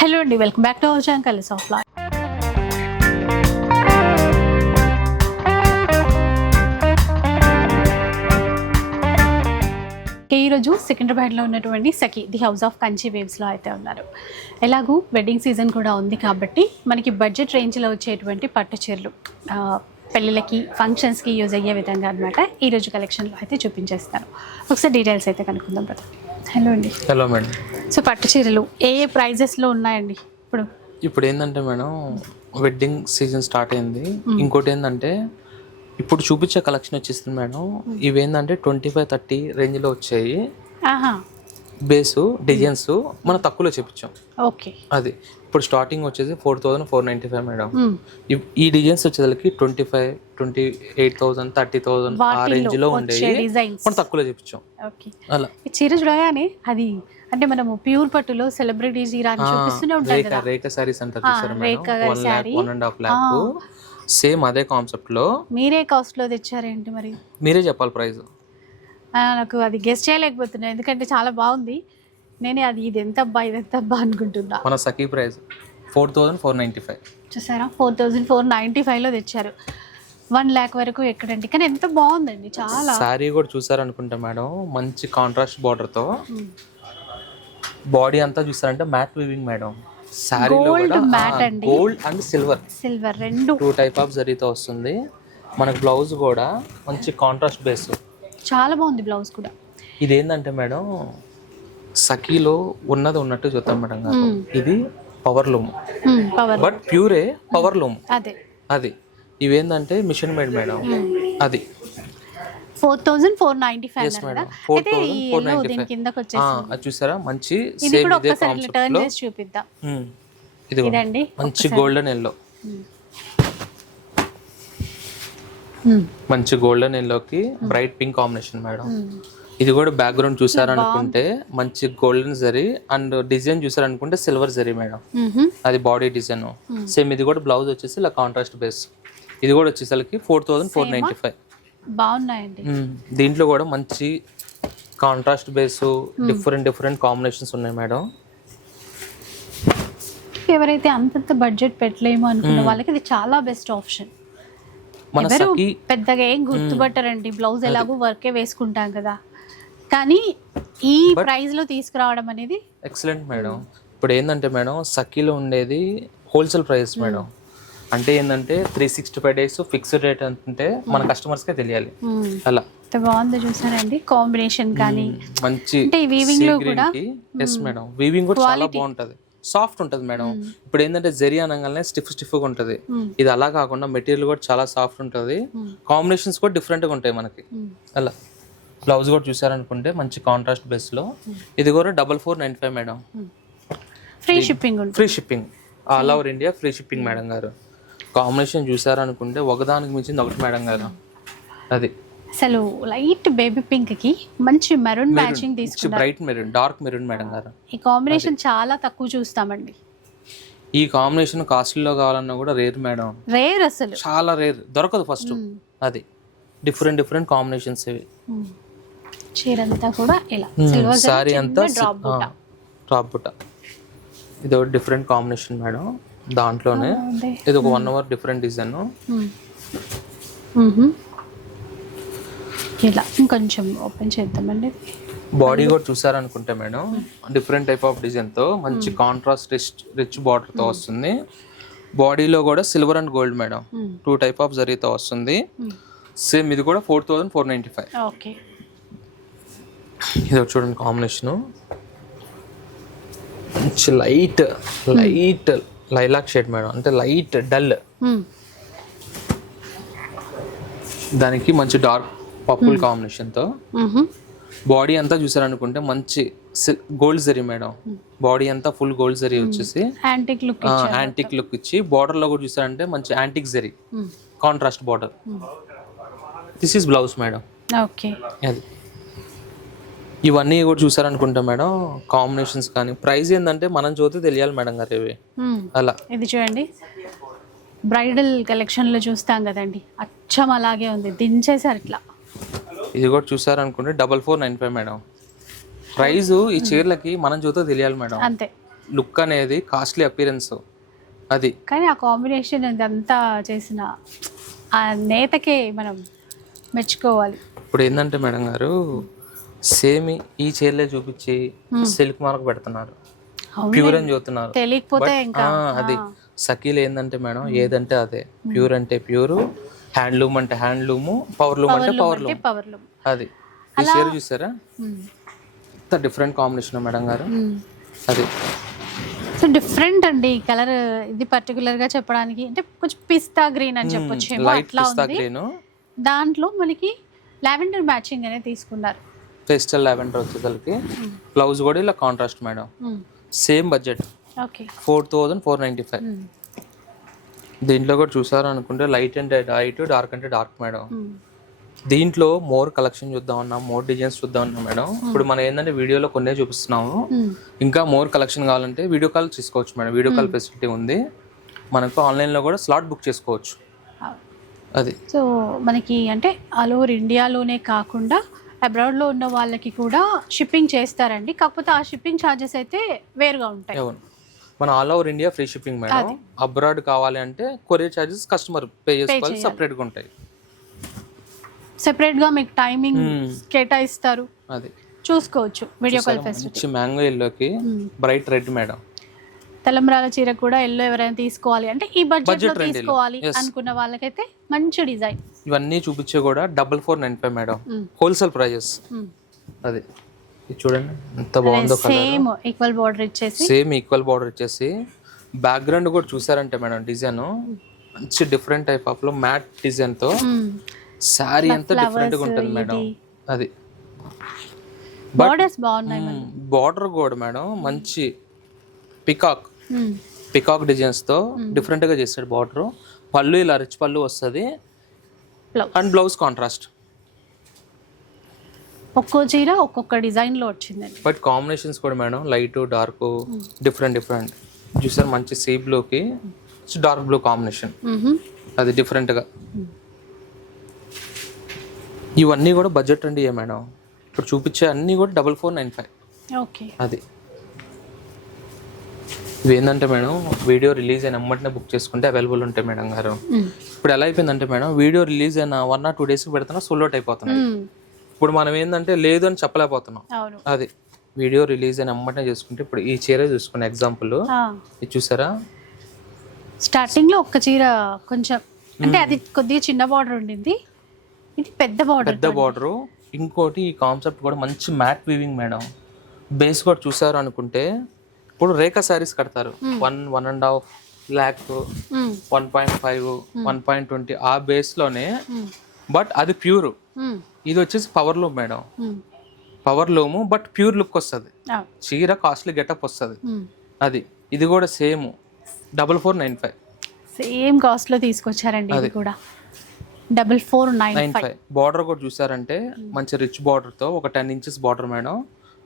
Hello అండి welcome back to our channel colours of life. ఈరోజు సికింద్రాబాద్లో ఉన్నటువంటి Sakhi the house of Kanchi వేవ్స్లో అయితే ఉన్నారు. ఎలాగూ వెడ్డింగ్ సీజన్ కూడా ఉంది కాబట్టి మనకి బడ్జెట్ రేంజ్లో వచ్చేటువంటి పట్టు చీరలు పెళ్ళిళ్ళకి ఫంక్షన్స్కి యూజ్ అయ్యే విధంగా అనమాట ఈరోజు కలెక్షన్లో అయితే చూపించేస్తాను ఒకసారి డీటెయిల్స్ అయితే కనుక్కుందాం ప్రతి హలో అండి. Hello madam. సో పట్టు చీరలు ఏ ఏ ప్రైజెస్లో ఉన్నాయండి ఇప్పుడు? ఇప్పుడు ఏంటంటే మేడం వెడ్డింగ్ సీజన్ స్టార్ట్ అయింది. ఇంకోటి ఏంటంటే ఇప్పుడు చూపించే కలెక్షన్ వచ్చేసింది మేడం. ఇవి ఏంటంటే ట్వంటీ ఫైవ్ థర్టీ రేంజ్లో వచ్చాయి. బేసు డిజైన్స్ మనం తక్కువలో చెప్పించాం ఓకే. అది. ఇప్పుడు స్టార్టింగ్ వచ్చేసి four thousand four ninety five madam. ఈ డిజైన్స్ వచ్చేసరికి twenty five twenty eight thousand thirty thousand ఆ వచ్చే ఉండేవి. డిజైన్స్ మనం తక్కువలో చెప్పించాం ఓకే. అలా. చీర చూడగానే అది అంటే మనము ప్యూర్ పట్టులో సెలబ్రిటీ చీర అని చూపిస్తూనే ఉంటాం రేఖ సారీస్ అంటారు చూసారా madam? One and half lakh same అదే కాన్సెప్ట్లో. మీరే కాస్ట్లో తెచ్చారేంటి మరి? మీరే చెప్పాలి ప్రైస్ నాకు అది గెస్ట్ చేయలేకపోతున్నా. ఎందుకంటే చాలా బాగుంది. నేనే అది ఇది ఎంత అబ్బా ఇది ఎంత అబ్బా అనుకుంటున్నా. మన Sakhi price four thousand four ninety five. చూసారా? ఫోర్ థౌజండ్ ఫోర్ నైంటీ ఫైవ్లో తెచ్చారు. వన్ ల్యాక్ వరకు ఎక్కడండి? కానీ ఎంత బాగుందండి చాలా. శారీ కూడా చూసారనుకుంటా మేడం. మంచి కాంట్రాస్ట్ బార్డర్తో. మ్మ్. బాడీ అంతా చూసారంటే మ్యాట్ వీవింగ్ మేడం. శారీలో కూడా matte అండి. గోల్డ్ అండ్ సిల్వర్ సిల్వర్ రెండు. టూ టైప్ ఆఫ్ జరీతో వస్తుంది. మనకు బ్లౌజ్ కూడా మంచి కాంట్రాస్ట్ బేస్ చాలా బాగుంది బ్లౌజ్ కూడా. ఇది ఏంటంటే మేడం సఖీలో ఉన్నది ఉన్నట్టు చూద్దాం మేడం గారు. ఇది పవర్ లూమ్ పవర్ బట్ ప్యూరే పవర్ లూమ్ అదే. అది. ఇవేంటంటే మిషన్ మేడ్. మేడం అది. ఫోర్ ఫోర్ నైన్టీ ఫైవ్ అయితే దీని. కిందకి వచ్చేసి చూసారా? మంచి ఇది కూడా టర్న్ చేసి చూపిద్దాం. ఇదండి మంచి గోల్డెన్ ఎల్లో. మంచి గోల్డెన్ ఎల్లోకి బ్రైట్ పింక్ కాంబినేషన్ మేడం ఇది కూడా బ్యాక్గ్రౌండ్ చూసారనుకుంటే మంచి గోల్డెన్ జరీ అండ్ డిజైన్ చూసారనుకుంటే సిల్వర్ జరీ మేడం అది బాడీ డిజైన్ సేమ్ ఇది కూడా బ్లౌజ్ వచ్చేసి ఇలా కాంట్రాస్ట్ బేస్ ఇది కూడా వచ్చేసరికి four thousand four ninety five బాగున్నాయండి. దీంట్లో కూడా మంచి contrast base different different combinations ఉన్నాయి మేడం ఎవరైతే అంతంత బడ్జెట్ పెట్టలేమో అనుకున్న వాళ్ళకి ఇది చాలా బెస్ట్ ఆప్షన్ మన సఖీ పెద్దగా ఏం గుర్తుపట్టరండి. బ్లౌజ్ ఎలాగో వర్కే వేసుకుంటాం కదా. కానీ ఈ ప్రైస్లో తీసుకురావడం అనేది ఎక్సలెంట్ మేడం ఇప్పుడు ఏంటంటే మేడం సఖీలో ఉండేది హోల్సేల్ ప్రైస్ మేడం అంటే ఏంటంటే three sixty five days fixed rate అంటే మన కస్టమర్స్కే తెలియాలి. మ్మ్. అలా. బాగుందో చూసారండి కాంబినేషన్ కానీ మంచి weaving లో కూడా ఎస్ మేడం వీవింగ్ కూడా చాలా బాగుంటది. సాఫ్ట్ ఉంటది మేడం. ఇప్పుడు ఏంటంటే జరీ అనగానే స్టిఫ్ స్టిఫ్గా ఉంటది ఇది అలా కాకుండా మెటీరియల్ కూడా చాలా సాఫ్ట్ ఉంటది. కాంబినేషన్స్ కూడా డిఫరెంట్గా ఉంటాయి మనకి. అలా. బ్లౌజ్ కూడా చూసారనుకుంటే మంచి కాంట్రాస్ట్ బేస్లో ఇది కూడా double four nine five madam. Free shipping free shipping. All over India free shipping madam గారు. కాంబినేషన్ చూసారనుకుంటే ఒకదానికి మించింది ఒకటి మేడం గారు. అది. అసలు లైట్ బేబీ పింక్కి మంచి మెరూన్ మ్యాచింగ్ తీసుకున్నారు. Bright maroon dark maroon madam గారు. ఈ కాంబినేషన్ చాలా తక్కువ చూస్తామండి. ఈ కాంబినేషన్ కాస్ట్లీలో కావాలన్నా కూడా రేర్ మేడం. రేర్ అసలు. చాలా రేర్. దొరకదు ఫస్ట్. అది. డిఫరెంట్ డిఫరెంట్ కాంబినేషన్స్ ఇవి. చీర అంతా కూడా ఇలా. సిల్వర్ సారీ అంతా డ్రాప్ బుట్ట. టాప్ బుట్ట. ఇది ఒకటి డిఫరెంట్ కాంబినేషన్ మేడం. దాంట్లోనే. ఇది ఒక వన్ అవర్ డిఫరెంట్ డిజైన్. ఇలా ఇంకొంచెం ఓపెన్ చేద్దామండి. బాడీ కూడా చూసారనుకుంటే మేడం డిఫరెంట్ టైప్ ఆఫ్ డిజైన్తో మంచి కాంట్రాస్ట్ రిచ్ రిచ్ బార్డర్తో వస్తుంది. బాడీలో కూడా silver and gold madam two type of జరీతో వస్తుంది. సేమ్ ఇది కూడా four thousand four ninety five. Okay. ఇది చూడండి కాంబినేషన్. మంచి light light lilac shade madam అంటే లైట్ డల్. దానికి మంచి డార్క్ పర్పుల్ కాంబినేషన్తో. బాడీ అంతా చూసారనుకుంటే మంచి గోల్డ్ జరీ మేడం. బాడీ అంతా ఫుల్ గోల్డ్ జరీ వచ్చేసి. యాంటిక్ లుక్ యాంటిక్ లుక్ ఇచ్చి బార్డర్లో కూడా చూసారంటే మంచి antique zari. Contrast border. This is blouse madam. Okay. అది. ఇవన్నీ కూడా చూసారనుకుంటా మేడం. కాంబినేషన్స్ కానీ. ప్రైస్ ఏంటంటే మనం చూస్తే తెలియాలి మేడం గారు ఇవి. అలా. ఇది చూడండి. బ్రైడల్ కలెక్షన్లో చూస్తాం కదండి. అచ్చం అలాగే ఉంది. దించేసారు ఇట్లా. ఇది కూడా చూసారనుకుంటే double four nine five madam. Price ఈ చీరలకి మనం చూస్తే తెలియాలి మేడం. అంతే. లుక్ అనేది కాస్ట్లీ అపీరెన్స్ అది. కానీ ఆ కాంబినేషన్ ఇదంతా చేసిన ఆ నేతకే మనం మెచ్చుకోవాలి. ఇప్పుడు ఏంటంటే మేడం గారు సేమ్ ఈ చీరలే చూపించి సిల్క్ మార్క్ పెడుతున్నారు. ప్యూర్ అని చూస్తున్నారు. తెలియకపోతే ఇంకా అది సఖీలు ఏంటంటే మేడం ఏదంటే అదే. ప్యూర్ అంటే ప్యూర్ హ్యాండ్లూమ్ అంటే హ్యాండ్లూమ్ పవర్లూమ్ అంటే పవర్ లూమ్ పవర్లు అది. ఈ చీర చూసారా? ఎంత డిఫరెంట్ కాంబినేషన్ మేడం గారు? అది. సో డిఫరెంట్ అండి ఈ కలర్ ఇది పర్టికులర్గా చెప్పడానికి. అంటే కొంచెం పిస్తా గ్రీన్ అని చెప్పొచ్చు లైట్ అట్లా పిస్తా ఉంది. గ్రీన్ దాంట్లో మనకి లావెండర్ మ్యాచింగ్ అనేది తీసుకున్నారు. పేస్టల్ లావెండర్ వచ్చేసరికి బ్లౌజ్ కూడా ఇలా contrast madam. Same budget okay. Four thousand four ninety five దీంట్లో కూడా చూసారు అనుకుంటే లైట్ అంటే లైట్ డార్క్ అంటే డార్క్ మేడం. దీంట్లో మోర్ కలెక్షన్ చూద్దాం అన్నా మోర్ డిజైన్స్ చూద్దాం అన్నా మేడం. ఇప్పుడు మనం ఏంటంటే వీడియోలో కొన్నే చూపిస్తున్నాము. ఇంకా మోర్ కలెక్షన్ కావాలంటే వీడియో కాల్ తీసుకోవచ్చు మేడం. వీడియో కాల్ ఫెసిలిటీ ఉంది. మనకు ఆన్లైన్లో కూడా స్లాట్ బుక్ చేసుకోవచ్చు. అది. సో మనకి అంటే ఆల్ ఓవర్ ఇండియాలోనే కాకుండా అబ్రాడ్లో ఉన్న వాళ్ళకి కూడా షిప్పింగ్ చేస్తారండి. కాకపోతే ఆ షిప్పింగ్ ఛార్జెస్ అయితే వేరుగా ఉంటాయి. అవును. మన all over India free shipping madam. Abroad కావాలి అంటే కొరియర్ ఛార్జెస్ కస్టమర్ పే చేసుకోవాలి. సపరేట్గా ఉంటాయి. సెపరేట్గా మీకు టైమింగ్ కేటాయిస్తారు. అది. చూసుకోవచ్చు. వీడియో కాల్ ఫెసిలిటీ మ్యాంగో ఎల్లోకి బ్రైట్ రెడ్ మేడం. తలంబ్రాల చీర కూడా ఎల్లో ఎవరైనా తీసుకోవాలి అంటే ఈ బడ్జెట్లో. తీసుకోవాలి. అనుకున్న వాళ్ళకైతే మంచి డిజైన్ ఇవన్నీ చూపించే కూడా double four nine five madam. Wholesale prices అది. ఇది చూడండి. ఎంత బాగుందో సేమ్ ఈక్వల్ బార్డర్ ఇచ్చేసి. సేమ్ ఈక్వల్ బార్డర్ వచ్చేసి బ్యాక్గ్రౌండ్ కూడా చూసారంటే మేడం డిజైన్. మంచి డిఫరెంట్ టైప్ ఆఫ్లో మ్యాట్ డిజైన్తో. శారీ అంతా డిఫరెంట్గా ఉంటుంది మేడం. అది. బార్డర్స్ బాగున్నాయి. బార్డర్ కూడా మేడం మంచి పికాక్. పికాక్ డిజైన్స్తో డిఫరెంట్గా చేస్తాడు బార్డర్ పళ్ళు ఇలా రిచ్ పళ్ళు వస్తుంది. అండ్ బ్లౌజ్ కాంట్రాస్ట్ ఒక్కో చీర ఒక్కొక్క డిజైన్లో వచ్చిందండి. బట్ కాంబినేషన్స్ కూడా madam light dark different different. చూసారు మంచి సీ బ్లూకి. Dark blue combination. అది డిఫరెంట్గా ఇవన్నీ కూడా బడ్జెట్ అండి ఏ మేడం. ఇప్పుడు చూపించే అన్నీ కూడా double four nine five okay. అది. ఇవి ఏంటంటే మేడం వీడియో రిలీజ్ అయిన అమ్మటనే బుక్ చేసుకుంటే అవైలబుల్ ఉంటాయి మేడం గారు. ఇప్పుడు ఎలా అయిపోయిందంటే మేడం వీడియో రిలీజ్ అయిన వన్ ఆర్ టూ డేస్కి పెడుతున్నా సోల్ అవుట్ అయిపోతున్నాయి. ఇప్పుడు మనం ఏంటంటే లేదు అని చెప్పలేకపోతున్నాం. అది వీడియో రిలీజ్ అయిన అమ్మటనే చూసుకుంటే ఇప్పుడు ఈ చీర చూసుకున్న ఎగ్జాంపుల్. ఇది చూసారా? స్టార్టింగ్లో ఒక్క చీర కొంచెం అంటే అది కొద్దిగా చిన్న బార్డర్ ఉండింది. ఇది పెద్ద బార్డర్ పెద్ద బార్డర్ ఇంకోటి ఈ కాన్సెప్ట్ కూడా మంచి మ్యాట్ వీవింగ్ మేడం. బేస్ కూడా చూసారు అనుకుంటే ఇప్పుడు రేఖా శారీస్ కడతారు. One one and half lakh one point five one point twenty ఆ బేస్లోనే బట్ అది ప్యూర్ ఇది వచ్చేసి power loom madam power loom but pure look వస్తుంది. చీర కాస్ట్లీ గెటప్ వస్తుంది. అది ఇది కూడా same double four nine five same కాస్ట్లో తీసుకొచ్చారండి ఇది కూడా. Double four nine five border కూడా చూసారంటే మంచి రిచ్ బార్డర్తో ఒక టెన్ ఇంచెస్ బార్డర్ మేడం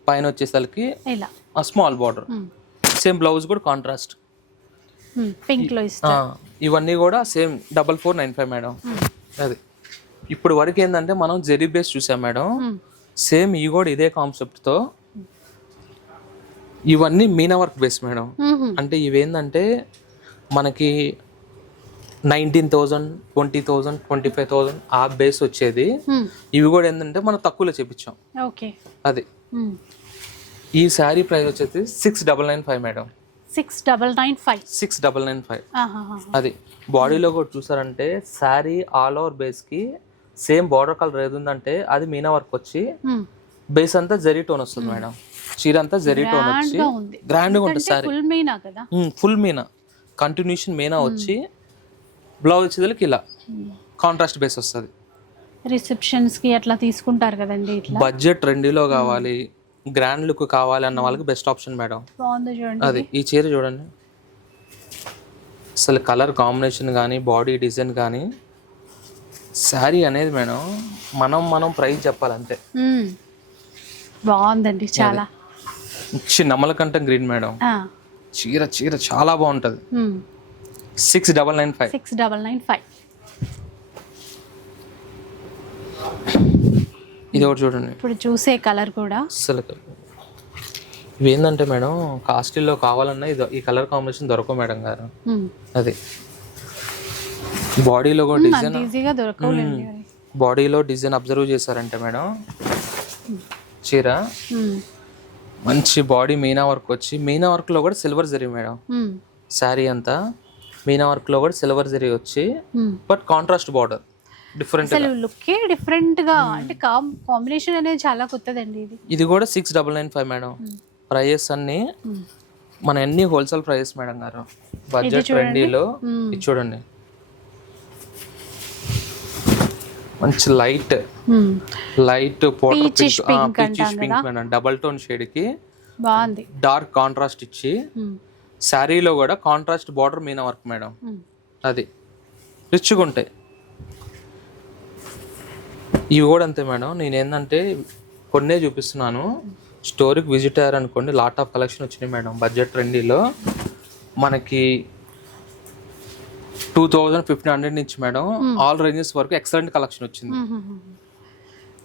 పైన వచ్చేసరికి స్మాల్ బార్డర్ సేమ్ బ్లౌజ్ కూడా కాంట్రాస్ట్ పింక్లో ఇస్తా ఇవన్నీ కూడా same double four nine five madam అది. ఇప్పుడు వరకు ఏంటంటే మనం జెరీ బేస్ చూసాం మేడం. సేమ్ ఇవి కూడా ఇదే కాన్సెప్ట్తో ఇవన్నీ మీనా వర్క్ బేస్ మేడం. అంటే ఇవేంటంటే మనకి nineteen thousand twenty thousand twenty five thousand ఆ బేస్ వచ్చేది. ఇవి కూడా ఏంటంటే మనం తక్కువలో చెప్పించాం ఓకే. అది. ఈ శారీ ప్రైస్ వచ్చేసి six double nine five madam. Six double nine five six double nine five అది. బాడీలో కూడా చూసారంటే శారీ ఆల్ ఓవర్ బేస్కి సేమ్ బార్డర్ కలర్ ఏది ఉందంటే అది మీనా వర్క్ వచ్చి బేస్ అంతా జరీ టోన్ వస్తుంది మేడం. చీర అంతా జరీ టోన్ వచ్చి గా ఉంది గ్రాండ్గా ఉంటుంది శారీ ఫుల్ మీనా కదా? ఫుల్ మీనా. కంటిన్యూషన్ మీనా వచ్చి బ్లౌజ్ వచ్చేదానికి ఇలా కాంట్రాస్ట్ బేస్ వస్తుంది. రిసెప్షన్స్కి అట్లా తీసుకుంటారు కదండి ఇట్లా? బడ్జెట్ ట్రెండీలో కావాలి గ్రాండ్ లుక్ కావాలి అన్న వాళ్ళకి బెస్ట్ ఆప్షన్ మేడం. అది ఈ చీర చూడండి. అసలు కలర్ కాంబినేషన్ కానీ బాడీ డిజైన్ కానీ శారీ అనేది మేడం మనం మనం ప్రైస్ చెప్పాలంతే. మ్మ్. బాగుందండి చాలా. మంచి నమ్మలకంఠం గ్రీన్ మేడం. చీర చీర చాలా బాగుంటుంది. Six double nine five. Six double nine five. ఇది ఒకటి చూడండి. ఇప్పుడు చూసే కలర్ కూడా. అసలు ఇవి ఏంటంటే మేడం కాస్ట్లీలో కావాలన్నా ఇది ఈ కలర్ కాంబినేషన్ దొరకవు మేడం గారు. అది. బాడీలో కూడా డిజైన్ ఈజీగా దొరకవులేండి. బాడీలో డిజైన్ అబ్జర్వ్ చేశారంటే మేడం. చీర. మంచి బాడీ మీనా వర్క్ వచ్చి మీనా వర్క్లో కూడా సిల్వర్ జరీ మేడం. శారీ అంతా మీనా వర్క్లో కూడా సిల్వర్ జరీ వచ్చి. But contrast border. డిఫరెంట్ అసలు లుక్కే డిఫరెంట్గా అంటే కాంబినేషన్ అనేది చాలా కొత్తదండి ఇది. ఇది కూడా six double nine five madam. Prices అన్ని. మన అన్ని హోల్సేల్ ప్రైజెస్ మేడం గారు. బడ్జెట్ ట్రెండీలో. మ్మ్. ఇది చూడండి. మంచి లైట్. లైట్ డబల్ టోన్ షేడ్కి బాగుంది. డార్క్ కాంట్రాస్ట్ ఇచ్చి. శారీలో కూడా contrast border meena work madam. అది. రిచ్గా ఉంటాయి. ఇవి కూడా అంతే మేడం నేను ఏంటంటే కొన్నే చూపిస్తున్నాను. స్టోరీకి విజిట్ అయ్యారు అనుకోండి లాట్ ఆఫ్ కలెక్షన్ వచ్చినాయి మేడం బడ్జెట్ ట్రెండీలో మనకి టూ థౌజండ్ ఫిఫ్టీన్ హండ్రెడ్ నుంచి మేడం ఆల్ రేంజెస్ వరకు ఎక్సలెంట్ కలెక్షన్ వచ్చింది. మ్మ్. మ్మ్.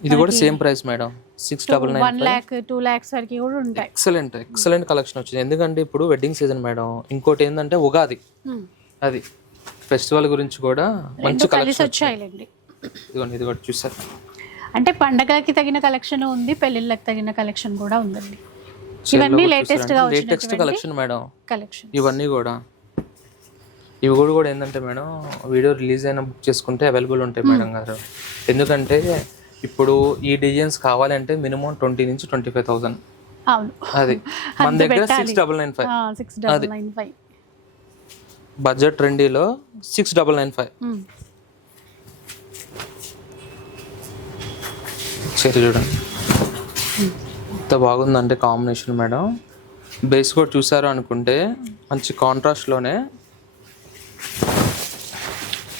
ఇది కూడా same price madam six double nine one lakh two lakhs వరకు కూడా ఉంటాయి. ఎక్సలెంట్ ఎక్సలెంట్ కలెక్షన్ వచ్చింది. ఎందుకంటే ఇప్పుడు వెడ్డింగ్ సీజన్ మేడం ఇంకోటి ఏంటంటే ఉగాది. అది ఫెస్టివల్ గురించి కూడా మంచి కలెక్షన్ వచ్చాయిలేండి. ఇదిగోండి ఇది కూడా చూసారు అంటే పండగకి తగిన కలెక్షన్ ఉంది పెళ్ళిళ్ళకి తగిన కలెక్షన్ కూడా ఉందండి. ఇవన్నీ లేటెస్ట్గా లేటెస్ట్ కలెక్షన్ మేడం. కలెక్షన్ ఇవన్నీ కూడా. ఇవి కూడా కూడా ఏంటంటే మేడం వీడియో రిలీజ్ అయిన బుక్ చేసుకుంటే అవైలబుల్ ఉంటాయి మేడం గారు. ఎందుకంటే ఇప్పుడు ఈ డిజైన్స్ కావాలంటే మినిమం ట్వంటీ నుంచి ట్వంటీ ఫైవ్ థౌసండ్. అది. మన దగ్గర six double nine five six double nine five budget ట్రెండీలో six double nine five సరే చూడండి. ఎంత బాగుందంటే కాంబినేషన్ మేడం. బేస్ కూడా చూసారు అనుకుంటే మంచి కాంట్రాస్ట్లోనే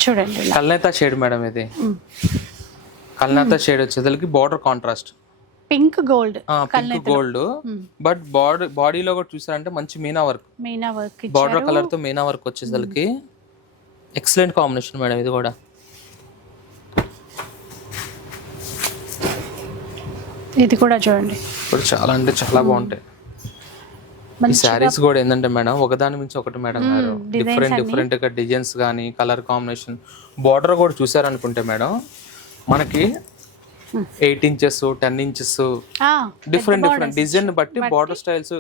చూడండి కల్నేత షేడ్ మేడం ఇది. కల్నేత షేడ్ వచ్చేసరికి border contrast. Pink gold pink gold. But body బాడీలో కూడా చూసారంటే మంచి meena work. Meena work border కలర్తో మీనా వర్క్ వచ్చేసరికి ఎక్సలెంట్ కాంబినేషన్ మేడం ఇది కూడా. ఇది కూడా చూడండి. ఇప్పుడు చాలా అంటే చాలా బాగుంటాయి. ఈ శారీస్ కూడా ఏంటంటే మేడం ఒకదాని మించి ఒకటి మేడం గారు. డిఫరెంట్ డిఫరెంట్గా డిజైన్స్ కానీ కలర్ కాంబినేషన్ బార్డర్ కూడా చూసారనుకుంటే మేడం మనకి eight inches ten inches different different design బట్టి బార్డర్ స్టైల్స్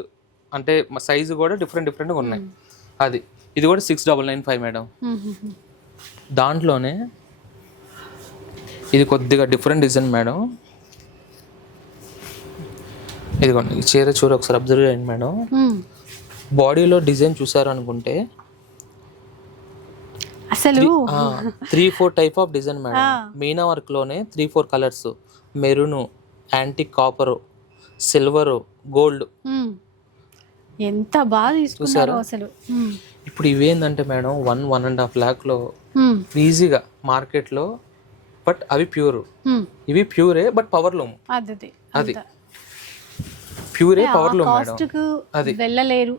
అంటే సైజు కూడా డిఫరెంట్ డిఫరెంట్గా ఉన్నాయి. అది. ఇది కూడా six double nine five madam. దాంట్లోనే ఇది కొద్దిగా డిఫరెంట్ డిజైన్ మేడం. ఇదిగోండి ఈ చీర చూర ఒకసారి అబ్జర్వ్ చేయండి మేడం. బాడీలో డిజైన్ చూసారు అనుకుంటే అసలు three four type of design madam meena వర్క్లోనే three four colours maroon antique copper silver gold. ఎంత బాగా తీసుకున్నారో అసలు. ఇప్పుడు ఇవేందంటే madam one one and half ల్యాక్లో. ఈజీగా మార్కెట్లో బట్ అవి ప్యూర్. ఇవి ప్యూరే బట్ పవర్ లూమ్ అది. ప్యూరే పవర్ కాస్ట్కు వెళ్ళలేరు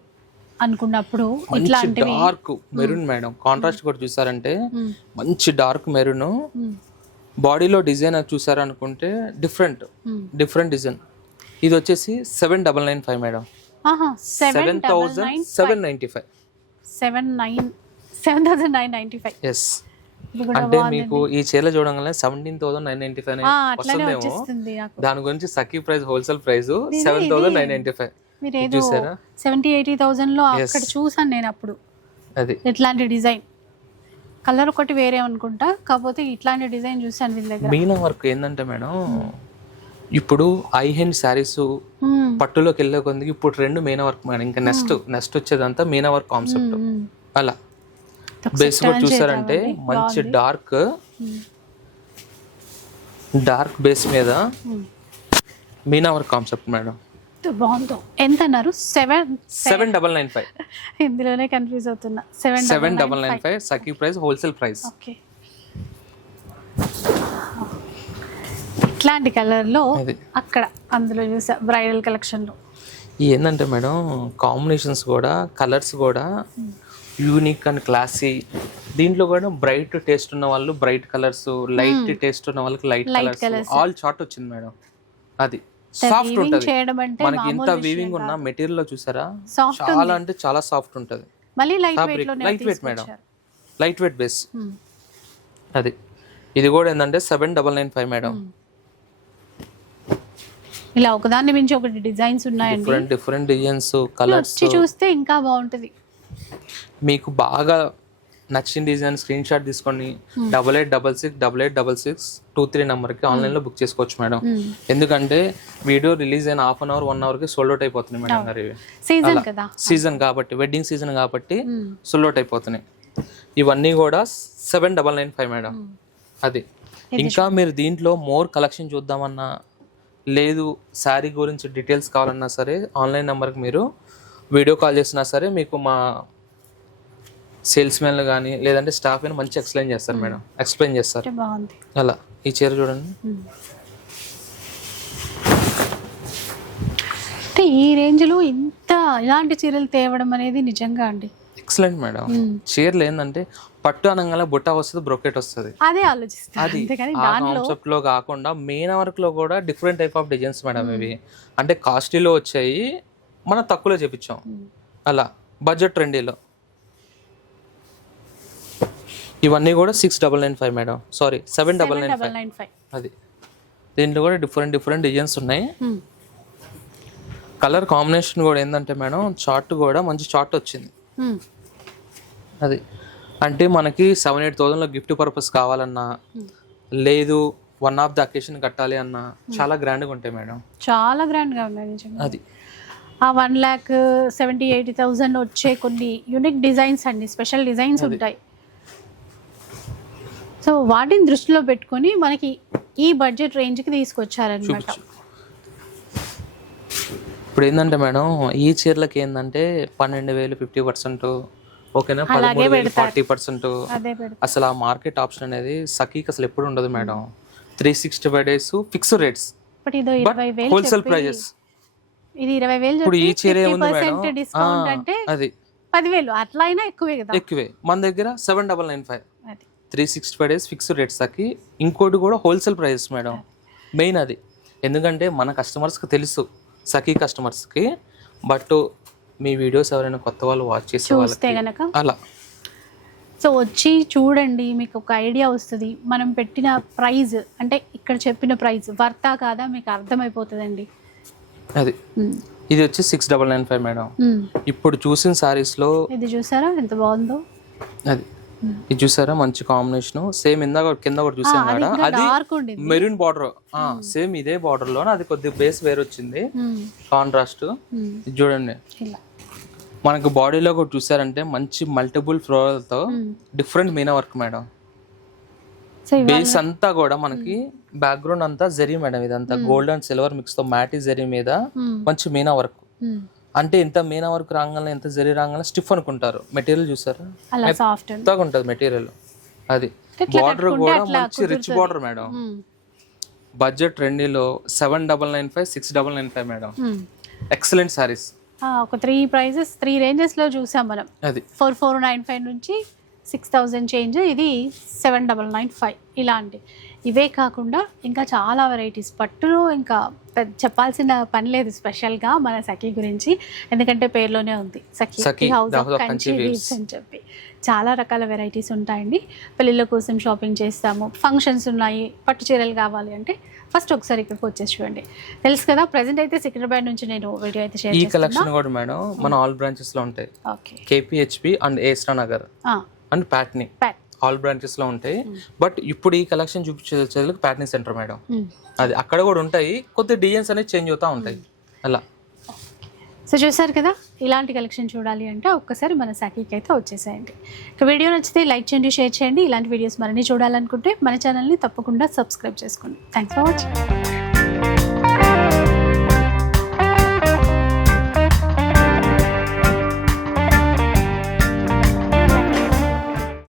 అనుకున్నప్పుడు ఇట్లాంటివి. Dark maroon madam. కాంట్రాస్ట్ కూడా చూసారంటే. మంచి డార్క్ మెరూన్. బాడీలో డిజైన్ చూసారనుకుంటే డిఫరెంట్. Different design. ఇది వచ్చేసి seven double nine five madam. Seven thousand seven ninety five. Seven nine seven thousand nine ninety five. Yes. అంటే మీకు ఈ చీర చూడగానే seventeen thousand nine ninety five వస్తుందేమో. దాని గురించి Sakhi price wholesale price seven thousand nine ninety five మీరు ఏదో సెవెంటీ ఎయిటీ థౌసండ్లో అక్కడ చూసాను నేను అప్పుడు. అది. ఇట్లాంటి డిజైన్. కలర్ ఒకటి వేరే అనుకుంటా కాకపోతే ఇట్లాంటి డిజైన్ చూసాను వీళ్ళ దగ్గర. మీనా వర్క్ ఏంటంటే మేడం ఇప్పుడు ఐ హెండ్ శారీస్. పట్టులోకి వెళ్ళే కొందికి ఇప్పుడు రెండు మీనా వర్క్ మేడం. ఇంకా నెక్స్ట్ నెక్స్ట్ వచ్చేదంతా మీనా వర్క్ కాన్సెప్ట్. అలా. ఒకసారి బేస్ కూడా turn చూసారంటే. మంచి డార్క్. డార్క్ బేస్ మీద మ్మ్. మీనా వర్క్ కాన్సెప్ట్ మేడం బాగుందో. ఎంత అన్నారు seven seven double nine five ఇందులోనే కన్ఫ్యూజ్ అవుతున్నా. Seven seven double nine five Sakhi price wholesale price okay ఇట్లాంటి కలర్లో అక్కడ అందులో చూసా బ్రైడల్ కలెక్షన్లో ఏంటంటే మేడం కాంబినేషన్స్ కూడా కలర్స్ కూడా యూనిక్ అండ్ క్లాసీ దీంట్లో కూడా బ్రైట్ టేస్ట్ ఉన్న వాళ్ళు బ్రైట్ కలర్స్ లైట్ టేస్ట్ ఉన్న వాళ్ళకి లైట్ కలర్స్ ఆల్ చార్ట్ వచ్చింది మేడం. అది. సాఫ్ట్ ఉంటది. మనకి ఇంత వీవింగ్ ఉన్న మెటీరియల్లో చూసారా? సాఫ్ట్ చాలా అంటే చాలా సాఫ్ట్ ఉంటది. మళ్ళీ light weight madam. Light weight base Hmm. అది. ఇది కూడా ఏంటంటే seven double nine five madam. ఇలా ఒకదాన్ని మించి ఒకటి డిజైన్స్ ఉన్నాయండి. డిఫరెంట్ డిఫరెంట్ డిజైన్స్ కలర్స్ చూస్తే ఇంకా బాగుంటది. మీకు బాగా నచ్చిన డిజైన్ స్క్రీన్ షాట్ తీసుకొని double eight double six double eight double six two three నెంబర్కి ఆన్లైన్లో బుక్ చేసుకోవచ్చు మేడం. ఎందుకంటే వీడియో రిలీజ్ అయిన హాఫ్ అన్ అవర్ వన్ అవర్కి సోల్డ్ అవుట్ అయిపోతుంది మేడం గారు సీజన్ కదా. సీజన్ కాబట్టి వెడ్డింగ్ సీజన్ కాబట్టి Hmm. సోల్డ్ అవుట్ అయిపోతున్నాయి. ఇవన్నీ కూడా seven double nine five madam. అది. ఇంకా మీరు దీంట్లో మోర్ కలెక్షన్ చూద్దామన్నా లేదు శారీ గురించి డీటెయిల్స్ కావాలన్నా సరే ఆన్లైన్ నెంబర్కి మీరు వీడియో కాల్ చేసినా సరే మీకు మా సేల్స్ మెన్లు కానీ లేదంటే స్టాఫ్ అయినా మంచి ఎక్స్ప్లెయిన్ చేస్తారు మేడం. ఎక్స్ప్లెయిన్ చేస్తారు. బాగుంది. అలా. ఈ చీర చూడండి. అంటే ఈ రేంజ్లో ఇంత ఇలాంటి చీరలు తేవడం అనేది నిజంగా అండి. Excellent madam. చీరలు ఏంటంటే పట్టు అనగానే బుట్ట వస్తుంది బ్రొకెట్ వస్తుంది. అదే ఆలోచిస్తాను అది అంతేగాని ఆ కాన్సెప్ట్లో కాకుండా మెయిన్ వర్క్లో కూడా different type of designs madam ఇవి. అంటే కాస్ట్లీలో వచ్చాయి మనం తక్కువలో చేపించాం. అలా. బడ్జెట్ ట్రెండీలో. ఇవన్నీ కూడా six double nine five madam. Sorry seven double nine five అది. దీంట్లో కూడా డిఫరెంట్ డిఫరెంట్ డిజైన్స్ ఉన్నాయి. కలర్ కాంబినేషన్ కూడా ఏంటంటే మేడం చార్ట్ కూడా మంచి చార్ట్ వచ్చింది. అది. అంటే మనకి సెవెన్ ఎయిట్ థౌసండ్లో గిఫ్ట్ పర్పస్ కావాలన్నా లేదు వన్ ఆఫ్ ద అకేషన్ కట్టాలి అన్నా చాలా గ్రాండ్గా ఉంటాయి మేడం. చాలా గ్రాండ్గా ఉన్నాయి అది. ఆ one lakh seventy eighty thousand వచ్చే కొన్ని యూనిక్ డిజైన్స్ అండి. స్పెషల్ డిజైన్స్ ఉంటాయి. సో వాటిని దృష్టిలో పెట్టుకొని మనకి ఈ బడ్జెట్ రేంజ్కి తీసుకొచ్చారనమాట ఇప్పుడు ఏంటంటే మేడం ఈ చీరలకి ఏంటంటే పన్నెండు వేలు ఫిఫ్టీ పర్సెంట్ ఓకేనా? పదమూడు వేలు ఫార్టీ పర్సెంట్. అసలు ఆ మార్కెట్ ఆప్షన్ అనేది సఖీకి అసలు ఎప్పుడు ఉండదు madam. Three sixty five days fixed rates. Wholesale prices. ఇది ఇరవై వేలు ఇప్పుడు ఈ చీర మేడం. డిస్కౌంట్ అంటే అది. పదివేలు. అట్లా అయినా ఎక్కువే కదా. ఎక్కువే. మన దగ్గర seven double nine five three sixty five days fixed రేట్స్కి ఇంకోటి కూడా హోల్సేల్ ప్రైజెస్ మేడం. మెయిన్ అది. ఎందుకంటే మన కస్టమర్స్కి తెలుసు. సఖీ కస్టమర్స్కి బట్ మీ వీడియోస్ ఎవరైనా కొత్త వాళ్ళు వాచ్ చేసే వాళ్ళకి అలా. సో వచ్చి చూడండి మీకు ఒక ఐడియా వస్తుంది. మనం పెట్టిన ప్రైజ్ అంటే ఇక్కడ చెప్పిన ప్రైజ్ వర్తా కాదా? మీకు అర్థమైపోతుందండి. అది. ఇది వచ్చి six double nine five madam. ఇప్పుడు చూసిన సారీస్లో ఇది చూసారా? ఎంత బాగుందో? అది. ఇది చూసారా? మంచి కాంబినేషన్ సేమ్ ఇందాక కింద ఒకటి చూసాం మేడం అది మెరూన్ బార్డర్ సేమ్ ఇదే బార్డర్లో అది కొద్దిగా బేస్ వేరు వచ్చింది. కాంట్రాస్ట్. ఇది చూడండి. మనకు బాడీలో కూడా చూసారంటే మంచి multiple ఫ్లోరల్తో different meena work madam. Base అంతా కూడా మనకి బ్యాక్గ్రౌండ్ అంతా జరీ మేడం ఇదంతా. గోల్డ్ అండ్ సిల్వర్ మిక్స్తో మ్యాటి జరీ మీద ఉమ్. మంచి మీనా వర్క్. అంటే ఎంత మీనా వర్క్ రాగానే ఎంత జరీ రాగానే స్టిఫ్ అనుకుంటారు. మెటీరియల్ చూసారా? మెత్తగా ఉంటుంది మెటీరియల్ అది. బార్డర్ కూడా మంచి rich border madam. Budget ట్రెండీలో seven double nine five six double nine five madam. Excellent sarees ఒక త్రీ ప్రైజెస్ త్రీ రేంజెస్లో చూసాం మనం. అది. ఫోర్ ఫోర్ నైన్ ఫైవ్ నుంచి సిక్స్ థౌజండ్ చేంజ్ ఇది సెవెన్ డబల్ నైన్ ఫైవ్. ఇలాంటి. ఇవే కాకుండా ఇంకా చాలా వెరైటీస్. పట్టులో ఇంకా పెద్ద చెప్పాల్సిన పని లేదు స్పెషల్గా మన సఖీ గురించి. ఎందుకంటే పేరులోనే ఉంది. Sakhi Sakhi, house of Kanchi weaves అని చెప్పి. చాలా రకాల వెరైటీస్ ఉంటాయండి. పెళ్ళిళ్ళ కోసం షాపింగ్ చేస్తాము. ఫంక్షన్స్ ఉన్నాయి. పట్టు చీరలు కావాలి అంటే ఫస్ట్ ఒకసారి ఇక్కడికి వచ్చేసి చూడండి. తెలుసు కదా ప్రజెంట్ అయితే సికింద్రాబాద్ నుంచి నేను వీడియో అయితే షేర్ ఈ కలెక్షన్ కూడా మేడం మన ఆల్ బ్రాంచెస్లో ఉంటాయి. ఓకే. కేపీహెచ్పి అండ్ ఏస్టా నగర్. అండ్ ప్యాట్నీ. ఆల్ బ్రాంచెస్లో ఉంటాయి. బట్ ఇప్పుడు ఈ కలెక్షన్ చూపించేందుకు ప్యాట్నీ సెంటర్ మేడం. అది అక్కడ కూడా ఉంటాయి. కొద్ది డిజైన్స్ అనేది చేంజ్ అవుతా ఉంటాయి. అలా. సో చూసారు కదా? ఇలాంటి కలెక్షన్ చూడాలి అంటే ఒక్కసారి మన సాకీకి అయితే వచ్చేసేయండి. ఇక వీడియో నచ్చితే లైక్ చేయండి షేర్ చేయండి. ఇలాంటి వీడియోస్ మరిన్ని చూడాలనుకుంటే మన ఛానల్ని తప్పకుండా సబ్స్క్రైబ్ చేసుకోండి. Thanks for watching